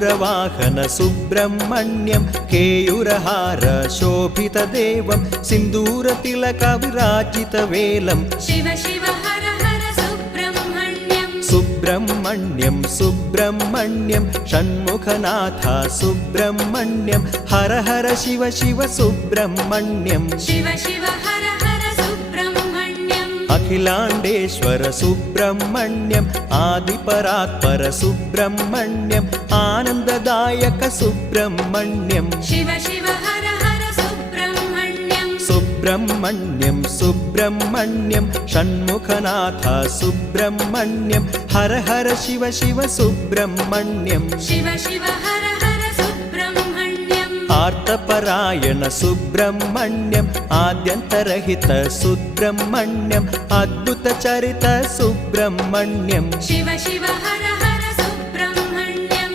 मयूरवाहन सुब्रह्मण्यं केयूरहार शोभितदेवं सिन्दूरतिलकविराजितवेलं शिव शिव हर हर सुब्रह्मण्यं सुब्रह्मण्यं सुब्रह्मण्यं षण्मुखनाथ सुब्रह्मण्यं हर हर शिव शिव सुब्रह्मण्यं शिव शिव हर हर सुब्रह्मण्यं अखिलाण्डेश्वर सुब्रह्मण्यं आदिपरात्पर सुब्रह्मण्यं आनन्ददायक सुब्रह्मण्यं शिव शिव हर हर सुब्रह्मण्यं सुब्रह्मण्यं सुब्रह्मण्यं षण्मुखनाथ सुब्रह्मण्यं हर हर शिव शिव सुब्रह्मण्यं शिव शिव हर हर सुब्रह्मण्यं आर्तपरायण सुब्रह्मण्यं आद्यन्तरहित सुब्रह्मण्यं अद्भुतचरित सुब्रह्मण्यं शिव शिव हर हर सुब्रह्मण्यं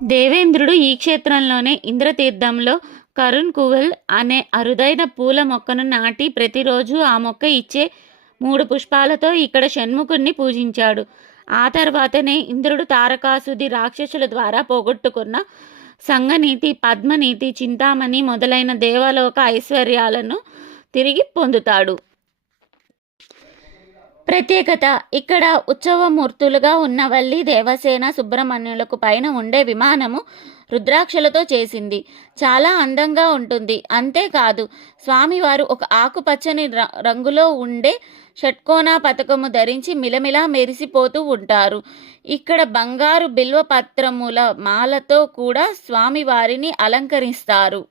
దేవేంద్రుడు ఈ క్షేత్రంలోనే ఇంద్రతీర్థంలో కరుణ్ కువెల్ అనే అరుదైన పూల మొక్కను నాటి ప్రతిరోజు ఆ మొక్క ఇచ్చే 3 పుష్పాలతో ఇక్కడ షణ్ముఖుణ్ణి పూజించాడు. ఆ తర్వాతనే ఇంద్రుడు తారకాసుది రాక్షసుల ద్వారా పోగొట్టుకున్న సంగనీతి, పద్మనీతి, చింతామణి మొదలైన దేవలోక ఐశ్వర్యాలను తిరిగి పొందుతాడు. ప్రత్యేకత: ఇక్కడ ఉత్సవమూర్తులుగా ఉన్న వల్లి, దేవసేన, సుబ్రహ్మణ్యులకు పైన ఉండే విమానము రుద్రాక్షలతో చేసింది. చాలా అందంగా ఉంటుంది. అంతేకాదు స్వామివారు ఒక ఆకుపచ్చని రంగులో ఉండే షట్కోణ పతకము ధరించి మిలమిలా మెరిసిపోతూ ఉంటారు. ఇక్కడ బంగారు బిల్వపత్రముల మాలతో కూడా స్వామివారిని అలంకరిస్తారు.